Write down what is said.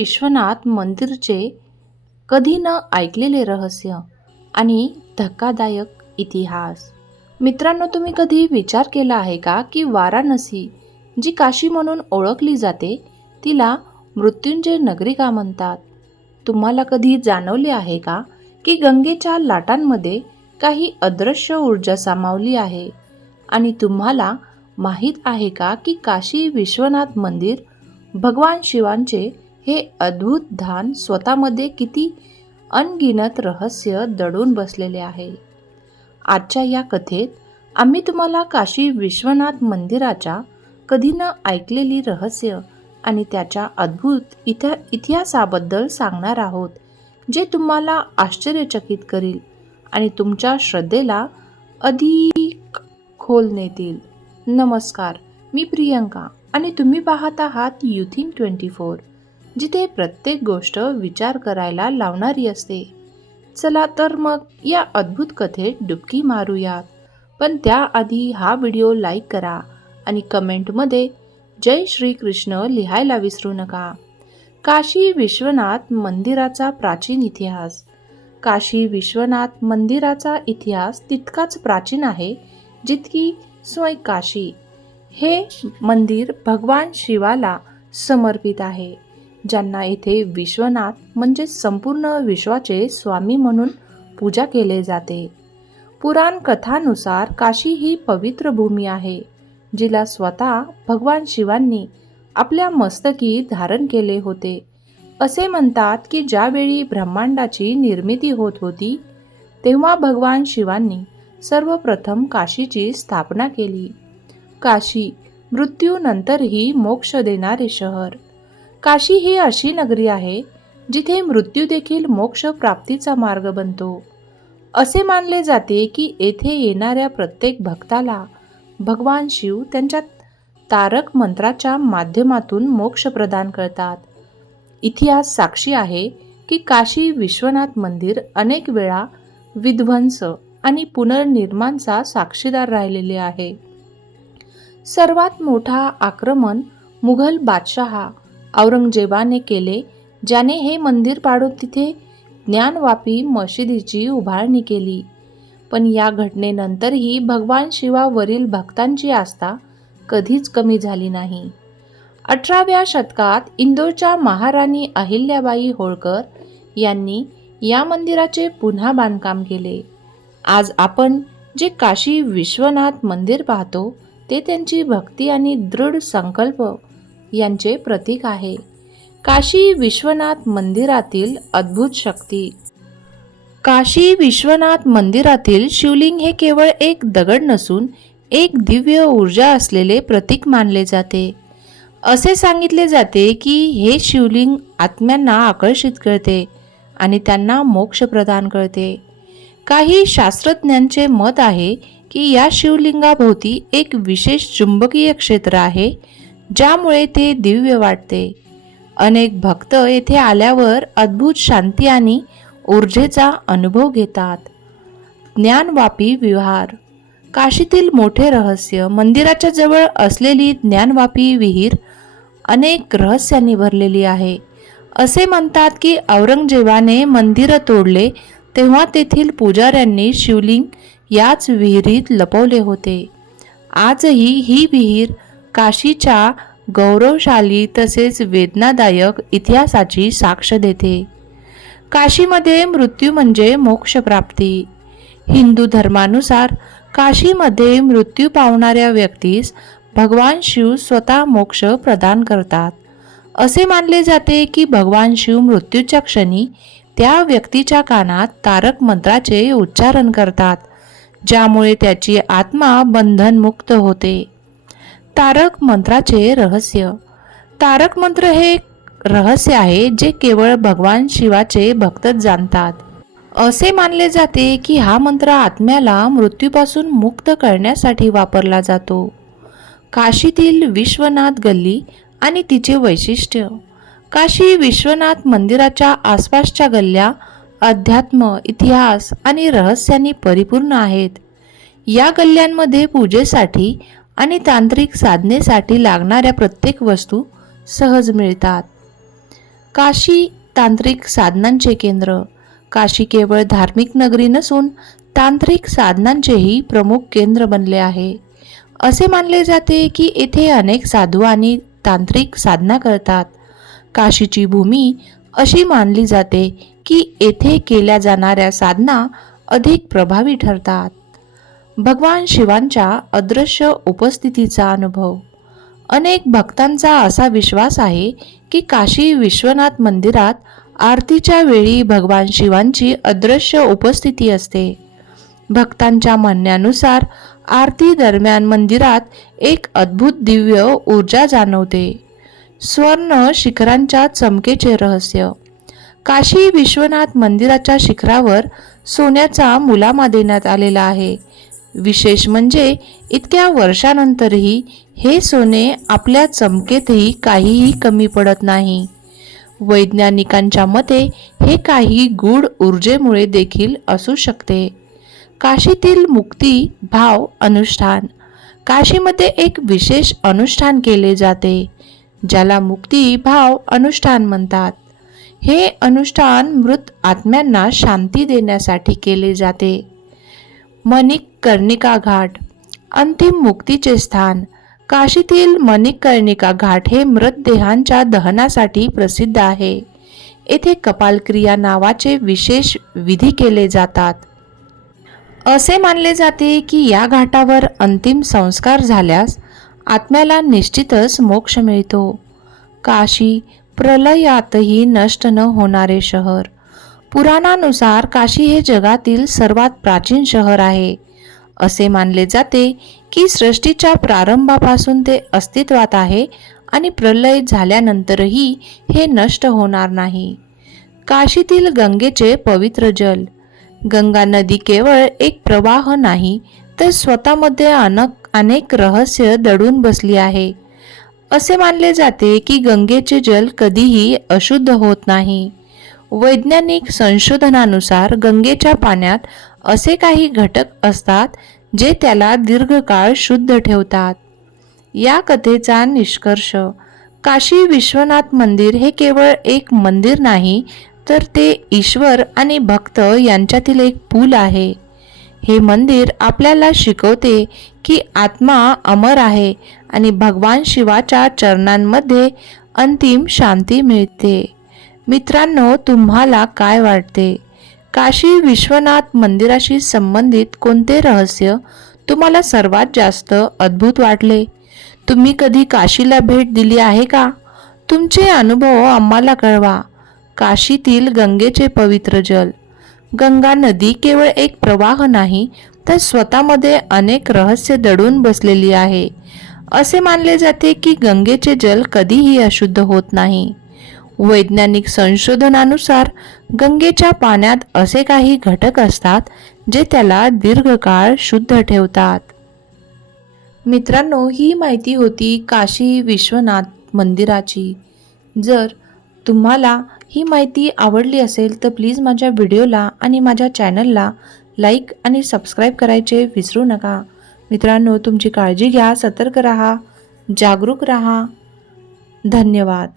विश्वनाथ मंदिरचे कधी न ऐकलेले रहस्य आणि धक्कादायक इतिहास. मित्रांनो तुम्ही कधी विचार केला आहे का की वाराणसी जी काशी म्हणून ओळखली जाते तिला मृत्युंजय नगरी का म्हणतात? तुम्हाला कधी जाणवले आहे का की गंगेच्या लाटांमध्ये काही अदृश्य ऊर्जा सामावली आहे? आणि तुम्हाला माहीत आहे का की काशी विश्वनाथ मंदिर भगवान शिवांचे हे अद्भुत धान स्वतःमध्ये किती अनगिनत रहस्य दडून बसलेले आहे. आजच्या या कथेत आम्ही तुम्हाला काशी विश्वनाथ मंदिराच्या कधी न ऐकलेली रहस्य आणि त्याच्या अद्भुत इथ इतिहासाबद्दल सांगणार आहोत जे तुम्हाला आश्चर्यचकित करील आणि तुमच्या श्रद्धेला अधिक खोल नेतील. नमस्कार मी प्रियंका आणि तुम्ही पाहत आहात युथिंग ट्वेंटी फोर जिथे प्रत्येक गोष्ट विचार करायला लावणारी असते. चला तर मग या अद्भुत कथेत डुबकी मारूयात. पण त्याआधी हा व्हिडिओ लाईक करा आणि कमेंटमध्ये जय श्री कृष्ण लिहायला विसरू नका. काशी विश्वनाथ मंदिराचा प्राचीन इतिहास. काशी विश्वनाथ मंदिराचा इतिहास तितकाच प्राचीन आहे जितकी स्वय काशी. हे मंदिर भगवान शिवाला समर्पित आहे. ज्यांना येथे विश्वनाथ म्हणजे संपूर्ण विश्वाचे स्वामी म्हणून पूजा केले जाते. पुराण कथानुसार काशी ही पवित्र भूमी आहे जिला स्वतः भगवान शिवांनी आपल्या मस्तकी धारण केले होते. असे म्हणतात की ज्यावेळी ब्रह्मांडाची निर्मिती होत होती तेव्हा भगवान शिवांनी सर्वप्रथम काशीची स्थापना केली. काशी मृत्यूनंतरही मोक्ष देणारे शहर. काशी ही अशी नगरी आहे जिथे मृत्यू देखील मोक्ष प्राप्तीचा मार्ग बनतो. असे मानले जाते की येथे येणाऱ्या प्रत्येक भक्ताला भगवान शिव त्यांच्या तारक मंत्राच्या माध्यमातून मोक्ष प्रदान करतात. इतिहास साक्षी आहे की काशी विश्वनाथ मंदिर अनेक वेळा विध्वंस आणि पुनर्निर्माणचा साक्षीदार राहिलेले आहे. सर्वात मोठा आक्रमण मुघल बादशहा औरंगजेबाने केले ज्याने हे मंदिर पाडून तिथे ज्ञानवापी मशिदीची उभारणी केली. पण या घटनेनंतरही भगवान शिवावरील भक्तांची आस्था कधीच कमी झाली नाही. अठराव्या शतकात इंदोरच्या महाराणी अहिल्याबाई होळकर यांनी या मंदिराचे पुन्हा बांधकाम केले. आज आपण जे काशी विश्वनाथ मंदिर पाहतो ते त्यांची भक्ती आणि दृढ संकल्प यांचे प्रतीक आहे. काशी विश्वनाथ मंदिरातील अद्भुत शक्ती. काशी विश्वनाथ मंदिरातील शिवलिंग हे केवळ एक दगड नसून एक दिव्य ऊर्जा असलेले प्रतीक मानले जाते. असे सांगितले जाते की हे शिवलिंग आत्म्यांना आकर्षित करते आणि त्यांना मोक्ष प्रदान करते. काही शास्त्रज्ञांचे मत आहे की या शिवलिंगाभोवती एक विशेष चुंबकीय क्षेत्र आहे ज्यामुळे ते दिव्य वाटते. अनेक भक्त येथे आल्यावर अद्भुत शांती आणि ऊर्जेचा अनुभव घेतात. ज्ञानवापी विहार. काशीतील मोठे रहस्य मंदिराच्या जवळ असलेली ज्ञानवापी विहीर अनेक रहस्यांनी भरलेली आहे. असे म्हणतात की औरंगजेबाने मंदिर तोडले तेव्हा तेथील पुजाऱ्यांनी शिवलिंग याच विहिरीत लपवले होते. आजही ही विहीर काशीच्या गौरवशाली तसेच वेदनादायक इतिहासाची साक्ष देते. काशीमध्ये मृत्यू म्हणजे मोक्षप्राप्ती. हिंदू धर्मानुसार काशीमध्ये मृत्यू पावणाऱ्या व्यक्तीस भगवान शिव स्वतः मोक्ष प्रदान करतात. असे मानले जाते की भगवान शिव मृत्यूच्या क्षणी त्या व्यक्तीच्या कानात तारक मंत्राचे उच्चारण करतात ज्यामुळे त्याची आत्मा बंधनमुक्त होते. तारक मंत्राचे रहस्य. तारक मंत्र हे रहस्य आहे जे केवळ भगवान शिवाचे भक्तच जाणतात. असे मानले जाते की हा मंत्र आत्म्याला मृत्यूपासून मुक्त करण्यासाठी वापरला जातो. काशीतील विश्वनाथ गल्ली आणि तिचे वैशिष्ट्य. काशी विश्वनाथ मंदिराच्या आसपासच्या गल्ल्या अध्यात्म इतिहास आणि रहस्यांनी परिपूर्ण आहेत. या गल्ल्यांमध्ये पूजेसाठी आणि तांत्रिक साधनेसाठी लागणाऱ्या प्रत्येक वस्तू सहज मिळतात. काशी तांत्रिक साधनांचे केंद्र. काशी केवळ धार्मिक नगरी नसून तांत्रिक साधनांचेही प्रमुख केंद्र बनले आहे. असे मानले जाते की येथे अनेक साधू आणि तांत्रिक साधना करतात. काशीची भूमी अशी मानली जाते की येथे केल्या जाणाऱ्या साधना अधिक प्रभावी ठरतात. भगवान शिवांच्या अदृश्य उपस्थितीचा अनुभव. अनेक भक्तांचा असा विश्वास आहे की काशी विश्वनाथ मंदिरात आरतीच्या वेळी भगवान शिवांची अदृश्य उपस्थिती असते. भक्तांच्या म्हणण्यानुसार आरती दरम्यान मंदिरात एक अद्भुत दिव्य ऊर्जा जाणवते. स्वर्ण शिखरांच्या चमकेचे रहस्य. काशी विश्वनाथ मंदिराच्या शिखरावर सोन्याचा मुलामा देण्यात आलेला आहे. विशेष म्हणजे इतक्या वर्षानंतरही हे सोने आपल्या चमकेतही काहीही कमी पडत नाही. वैज्ञानिकांच्या मते हे काही गूढ ऊर्जेमुळे देखील असू शकते. काशीतील मुक्ती भाव अनुष्ठान. काशीमध्ये एक विशेष अनुष्ठान केले जाते ज्याला मुक्ती भाव अनुष्ठान म्हणतात. हे अनुष्ठान मृत आत्म्यांना शांती देण्यासाठी केले जाते. मणिकर्णिका घाट अंतिम मुक्तीचे स्थान. काशीतील मणिकर्णिका घाट हे मृतदेहांच्या दहनासाठी प्रसिद्ध आहे. येथे कपालक्रिया नावाचे विशेष विधी केले जातात. असे मानले जाते की या घाटावर अंतिम संस्कार झाल्यास आत्म्याला निश्चितच मोक्ष मिळतो. काशी प्रलयातही नष्ट न होणारे शहर. पुराणानुसार काशी हे जगातील सर्वात प्राचीन शहर आहे. असे मानले जाते की सृष्टीच्या प्रारंभापासून ते अस्तित्वात आहे आणि प्रलय झाल्यानंतरही हे नष्ट होणार नाही. काशीतील गंगेचे पवित्र जल. गंगा नदी केवळ एक प्रवाह नाही तर स्वतःमध्ये अनक अनेक रहस्य दडून बसली आहे. असे मानले जाते की गंगेचे जल कधीही अशुद्ध होत नाही. वैज्ञानिक संशोधनानुसार गंगेच्या पाण्यात असे काही घटक असतात जे त्याला दीर्घकाळ शुद्ध ठेवतात. या कथेचा निष्कर्ष काशी विश्वनाथ मंदिर हे केवळ एक मंदिर नाही तर ते ईश्वर आणि भक्त यांच्यातील एक पूल आहे. हे मंदिर आपल्याला शिकवते की आत्मा अमर आहे आणि भगवान शिवाच्या चरणांमध्ये अंतिम शांती मिळते. मित्रांनो तुम्हाला काय वाटते? काशी विश्वनाथ मंदिराशी संबंधित कोणते रहस्य तुम्हाला सर्वात जास्त अद्भुत वाटले? तुम्ही कधी काशीला भेट दिली आहे का? तुमचे अनुभव आम्हाला कळवा. काशीतील गंगेचे पवित्र जल. गंगा नदी केवळ एक प्रवाह नाही तर स्वतःमध्ये अनेक रहस्य दडून बसलेली आहे. असे मानले जाते की गंगेचे जल कधीही अशुद्ध होत नाही. वैज्ञानिक संशोधनानुसार गंगेच्या पाण्यात असे काही घटक असतात जे त्याला दीर्घकाळ शुद्ध ठेवतात. मित्रांनो ही माहिती होती काशी विश्वनाथ मंदिराची. जर तुम्हाला ही माहिती आवडली असेल तर प्लीज माझ्या व्हिडिओला आणि माझ्या चॅनलला लाईक आणि सबस्क्राईब करायचे विसरू नका. मित्रांनो तुमची काळजी घ्या सतर्क राहा जागरूक राहा. धन्यवाद.